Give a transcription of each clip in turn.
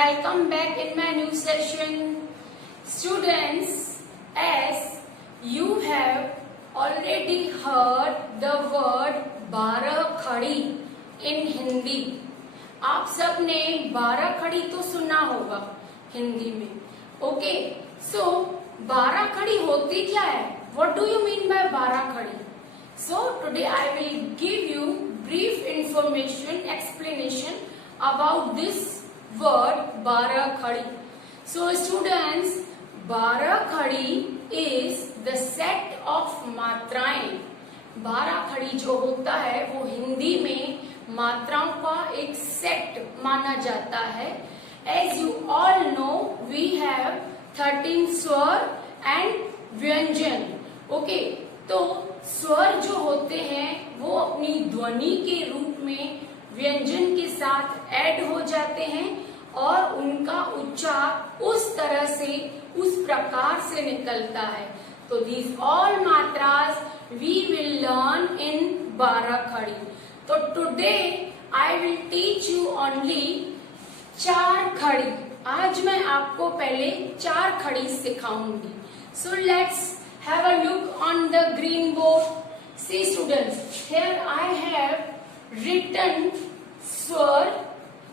Welcome back in my new session. Students, as you have already heard the word 12 खड़ी in Hindi. आप सब ने 12 खड़ी तो सुना होगा हिंदी में. ओके, सो 12 खड़ी होती क्या है? What do you mean by 12 खड़ी? So today I will give you brief information, explanation about this word 12 खड़ी. So students, 12 खड़ी is the set of मात्राएं. 12 खड़ी जो होता है वो हिंदी में मात्राओं का एक सेट माना जाता है. As you all know, we have 13 स्वर and व्यंजन. ओके, तो स्वर जो होते हैं वो अपनी ध्वनि के रूप में व्यंजन के साथ ऐड हो जाते हैं और उनका उच्चार उस तरह से, उस प्रकार से निकलता है. तो these all matras we will learn in 12 खड़ी. तो today I will teach you only 4 खड़ी. आज मैं आपको पहले 4 खड़ी सिखाऊंगी. So let's have a look on the green board. See students, here I have written स्वर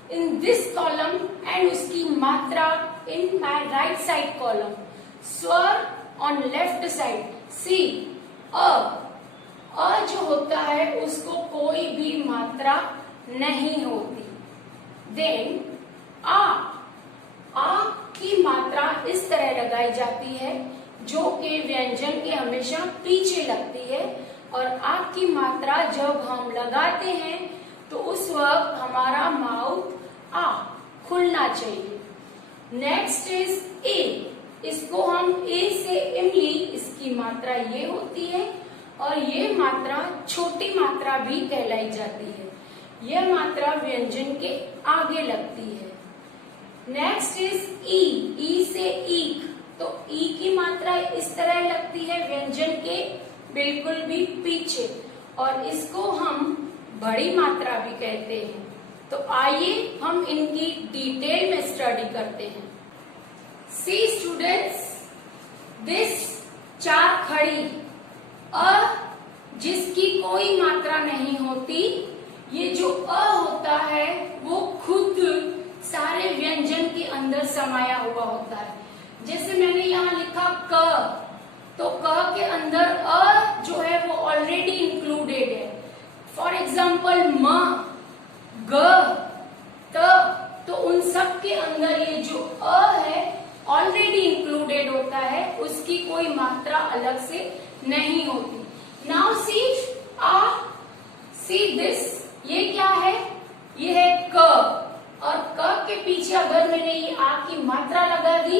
in this column and उसकी मात्रा in my right side column. स्वर on left side. See, अ जो होता है उसको कोई भी मात्रा नहीं होती. Then आ की मात्रा इस तरह लगाई जाती है जो कि व्यंजन के हमेशा पीछे लगती है, और आ की मात्रा जब हम लगाते हैं तो उस वक्त हमारा माउथ आ खुलना चाहिए. Next is a. इसको हम ए से इमली, इसकी मात्रा ये होती है और ये मात्रा छोटी मात्रा भी कहलाई जाती है. यह मात्रा व्यंजन के आगे लगती है. नेक्स्ट इज ई. ई से ईक. तो ई की मात्रा इस तरह लगती है व्यंजन के बिल्कुल भी पीछे, और इसको हम बड़ी मात्रा भी कहते हैं. तो आइए हम इनकी डिटेल में स्टडी करते हैं. सी स्टूडेंट्स, दिस 4 खड़ी अ जिसकी कोई मात्रा नहीं होती, ये जो अ होता है वो खुद सारे व्यंजन के अंदर समाया हुआ होता है. जैसे मैंने यहाँ लिखा क, तो क के अंदर अ जो है वो ऑलरेडी इंक्लूडेड है. फॉर एग्जाम्पल म, ग, त, तो उन सब के अंदर ये जो अ है ऑलरेडी इंक्लूडेड होता है, उसकी कोई मात्रा अलग से नहीं होती. Now see uh, see this, ये क्या है? ये है क, और क के पीछे अगर मैंने ये आ की मात्रा लगा दी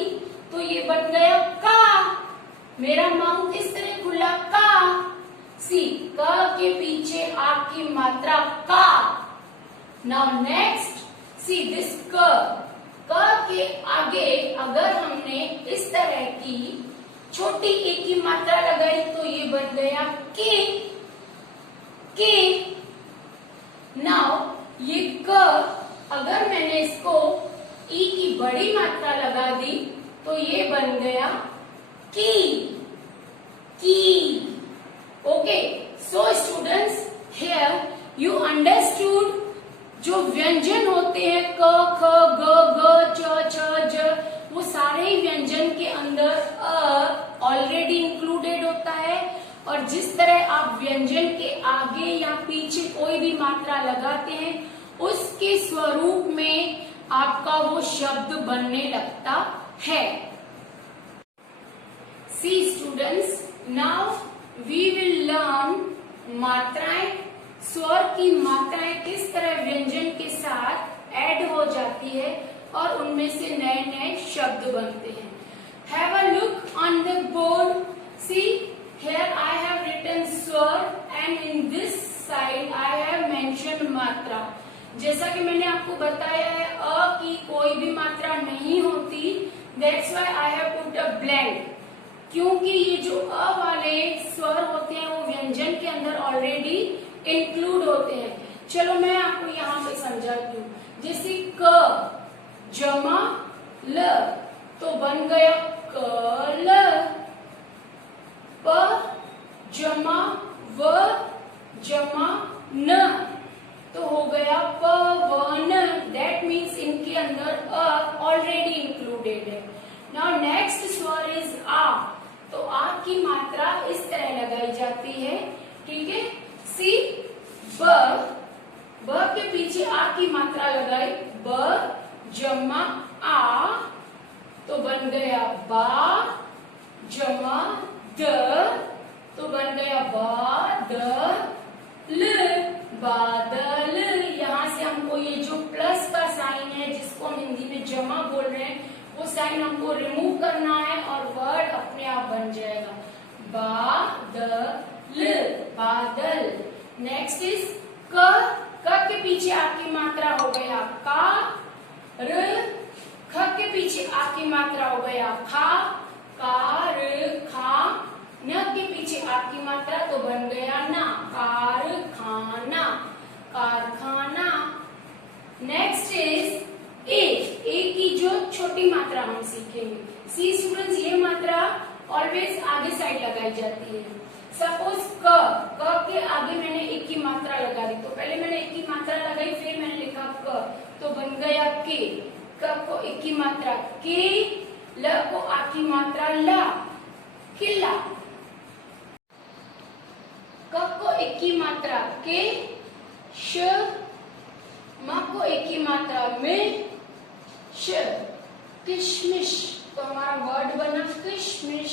तो ये बन गया का. मेरा माउथ इस तरह खुला का. सी, क के पीछे आ की मात्रा का. नाउ नेक्स्ट सी दिस क. क के आगे अगर हमने इस तरह की छोटी ए की मात्रा लगाई तो ये बन गया के. के. नाउ ये क अगर मैंने इसको ई की बड़ी मात्रा लगा दी तो ये बन गया की. की. Okay, so students, here you understood जो व्यंजन होते हैं क, ख, ग, ग, च, छ, ज, वो सारे ही व्यंजन के अंदर अ ऑलरेडी इंक्लूडेड होता है, और जिस तरह आप व्यंजन के आगे या पीछे कोई भी मात्रा लगाते हैं उसके स्वरूप में आपका वो शब्द बनने लगता है. See students, now we will learn मात्राएं. स्वर की मात्राएं किस तरह व्यंजन के साथ ऐड हो जाती है और उनमें से नए नए शब्द बनते हैं. Have a look on the board. See, here I have written स्वर and in this side I have mentioned मात्रा. जैसा कि मैंने आपको बताया है अ की कोई भी मात्रा नहीं होती. That's why I have put a blank, क्योंकि ये जो अ वाले स्वर होते हैं वो व्यंजन के अंदर ऑलरेडी इंक्लूड होते हैं. चलो मैं आपको यहाँ पे समझाती हूँ. जैसे क, जमा ल, तो बन गया कल। प जमा व जमा न, तो हो गया पवन। दैट मीन्स इनके अंदर अ ऑलरेडी इंक्लूडेड है। नाउ नेक्स्ट स्वर इज आ। तो आ की मात्रा इस तरह लगाई जाती है, ठीक है। सी ब के पीछे आ की मात्रा लगाई, ब जमा आ, तो बन गया बा जमा द, तो बन गया बादल, बादल। यहाँ से हमको ये जो प्लस का साइन है, जिसको हम हिंदी में जमा बोल रहे हैं, वो साइन हमको रिमूव करना है और वर्ड अपने आप बन जाएगा बादल, बादल। नेक्स्ट इज क के पीछे आ की मात्रा हो गया का र, ख के पीछे आ की मात्रा हो गया खा, कार खा। न के पीछे आ की मात्रा तो बन गया ना, कारखाना, कारखाना। नेक्स्ट इज ए की जो छोटी मात्रा हम सीखेंगे। सी स्टूडेंट्स, ये मात्रा ऑलवेज आगे साइड लगाई जाती है। सपोज क के आगे मैंने एक की मात्रा लगा दी, तो पहले मैंने एक की मात्रा लगाई, फिर मैंने लिखा क, तो बन गया के। क को एक की मात्रा के, ल को आ की मात्रा ला, किला। क को एक की मात्रा के, श, म को एक की मात्रा में, श, किशमिश। तो हमारा वर्ड बना किशमिश।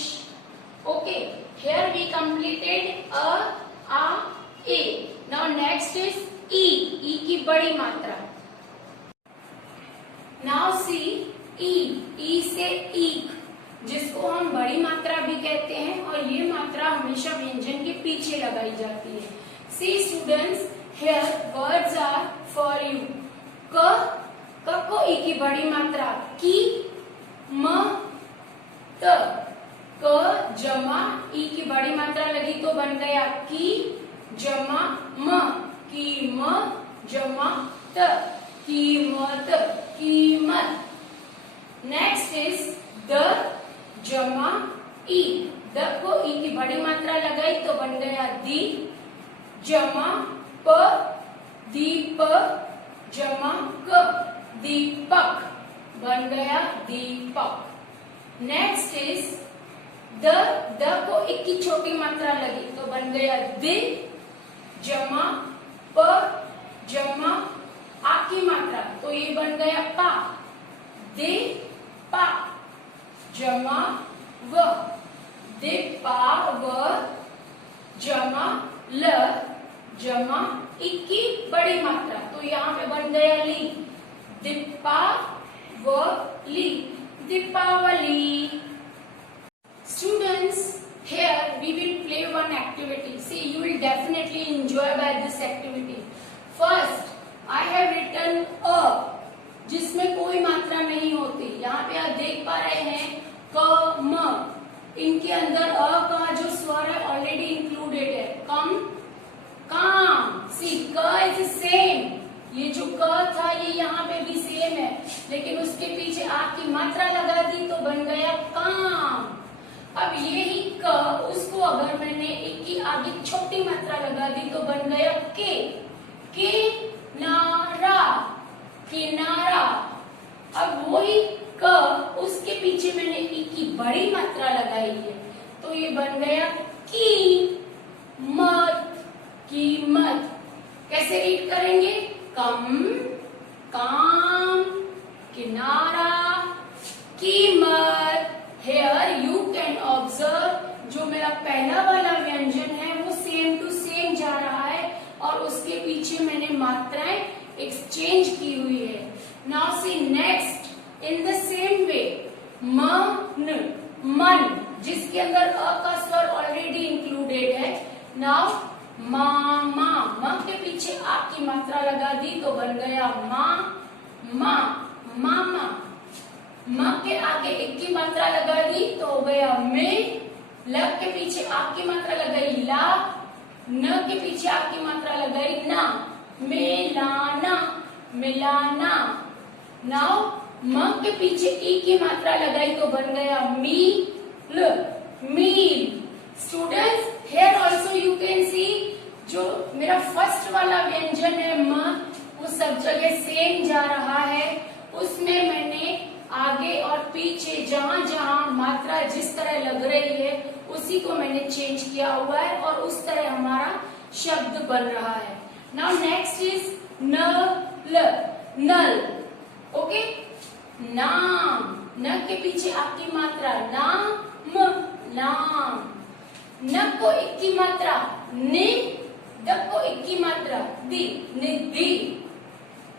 Okay, here we completed a, e. Now next is e की बड़ी मात्रा। Now see e से ईक, जिसको हम बड़ी मात्रा भी कहते हैं, और ये मात्रा हमेशा व्यंजन के पीछे लगाई जाती है। See students, here words are for you. क को ई की बड़ी मात्रा की, म त, क जमा ई की बड़ी मात्रा लगी तो बन गया की जमा म, कीमत जमा त, कीमत, कीमत। नेक्स्ट इज द जमा ई, द को ई की बड़ी मात्रा लगाई तो बन गया दी जमा प, दीप जमा क, दीपक, बन गया दीपक। नेक्स्ट इज द को एक की छोटी मात्रा लगी तो बन गया दि जमा प जमा आ की मात्रा, तो ये बन गया पा, दे पा जमा व, दे पा व जमा ल जमा एक की बड़ी मात्रा, तो यहाँ पे बन गया ली, दीपा व ली, Deepawali. Students, here we will play one activity. See, you will definitely enjoy by this activity. First, I have written a, जिसमें कोई मात्रा नहीं होती। यहाँ पे आप देख पा रहे हैं क म, इनके अंदर अ का जो स्वर है ऑलरेडी इंक्लूडेड है। कम, काम। सी क इज सेम, ये जो क था ये यहाँ पे भी सेम है, लेकिन उसके पीछे आ की मात्रा लगा दी तो बन गया काम। अब यही क, उसको अगर मैंने एक की आगे छोटी मात्रा लगा दी तो बन गया के नारा, किनारा। अब वही क, उसके पीछे मैंने एक की बड़ी मात्रा लगाई है तो ये बन गया की मत, कीमत। कैसे रीड करेंगे? कम, काम, किनारा, कीमत। Here you can observe जो मेरा पहला वाला व्यंजन है वो सेम टू सेम जा रहा है और उसके पीछे मैंने मात्राएं एक्सचेंज की हुई है। Now see next in the same way, मन, मन, जिसके अंदर अ का स्वर ऑलरेडी इंक्लूडेड है। Now मामा, म के पीछे आ की मात्रा लगा दी तो बन गया मामा, मामा। म के आगे एक की मात्रा लगा दी तो हो गया में, ल के पीछे आ की मात्रा लगाई ला, न के पीछे आ की मात्रा लगाई ना, मेलाना, मिलाना। नाउ म के पीछे ई की मात्रा लगाई तो बन गया मील, मील। Students, here also you can see जो मेरा फर्स्ट वाला व्यंजन है म, वो सब जगह सेम जा रहा है। उसमें मैंने आगे और पीछे जहां जहां मात्रा जिस तरह लग रही है उसी को मैंने चेंज किया हुआ है और उस तरह हमारा शब्द बन रहा है। नाउ नेक्स्ट इज न, ल, नल। ओके, नाम, न के पीछे आपकी मात्रा नाम, नाम। न को एक की मात्रा नि, द को एक की मात्रा दी, निधि।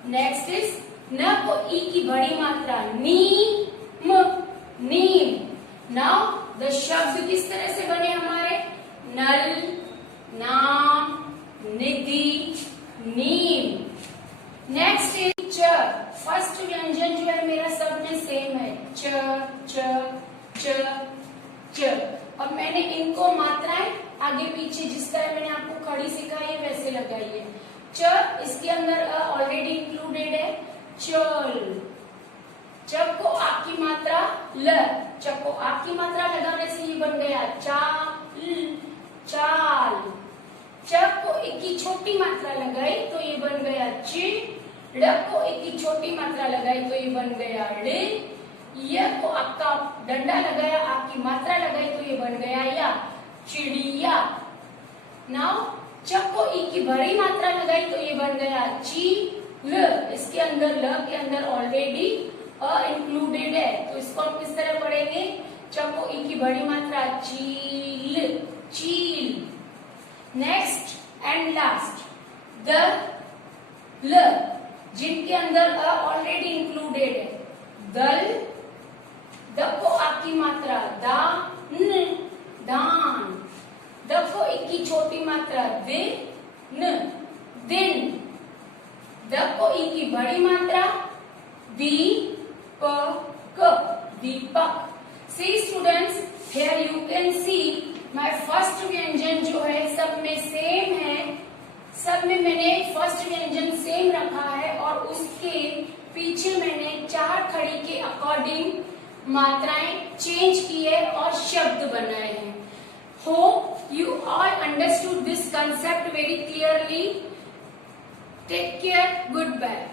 नेक्स्ट इज न को ई की बड़ी मात्रा नीम, नीम। नाउ द शब्द किस तरह से बने हमारे? नल, नाम, निधि, नीम। नेक्स्ट इज च। फर्स्ट व्यंजन जो है मेरा सब में सेम है, च, च, च, च। अब मैंने इनको मात्राएं आगे पीछे जिस तरह मैंने आपको खड़ी सिखाई है वैसे लगाई है। च, इसके अंदर ऑलरेडी इंक्लूडेड है, चल। च को आपकी मात्रा ल, च को आपकी मात्रा लगाने से ये बन गया चाल, चाल। च को एक की छोटी मात्रा लगाई तो ये बन गया चि, ड़ को एक की छोटी मात्रा लगाई तो ये बन गया ड़, य को आपका डंडा लगाया, आपकी मात्रा लगाई तो ये बन गया या, चिड़िया। नाउ च को ई की बड़ी मात्रा लगाई तो ये बन गया ची, ल। इसके अंदर ल के अंदर ऑलरेडी अ इंक्लूडेड है तो इसको हम किस तरह पढ़ेंगे? च को ई की बड़ी मात्रा चील, चील। नेक्स्ट एंड लास्ट द, ल, जिनके अंदर अ ऑलरेडी इंक्लूडेड है, दल। द को आपकी मात्रा दा, न, दान। द को एक की छोटी मात्रा दे, न, दिन। द को ई की बड़ी मात्रा दी, प, क, दीपक। See students, here you can see my first व्यंजन जो है सब में सेम है, सब में मैंने फर्स्ट व्यंजन सेम रखा है और उसके पीछे मैंने चार खड़ी के अकॉर्डिंग मात्राएं चेंज की है और शब्द बनाए हैं। Hope you all understood this concept very clearly. Take care, good bye.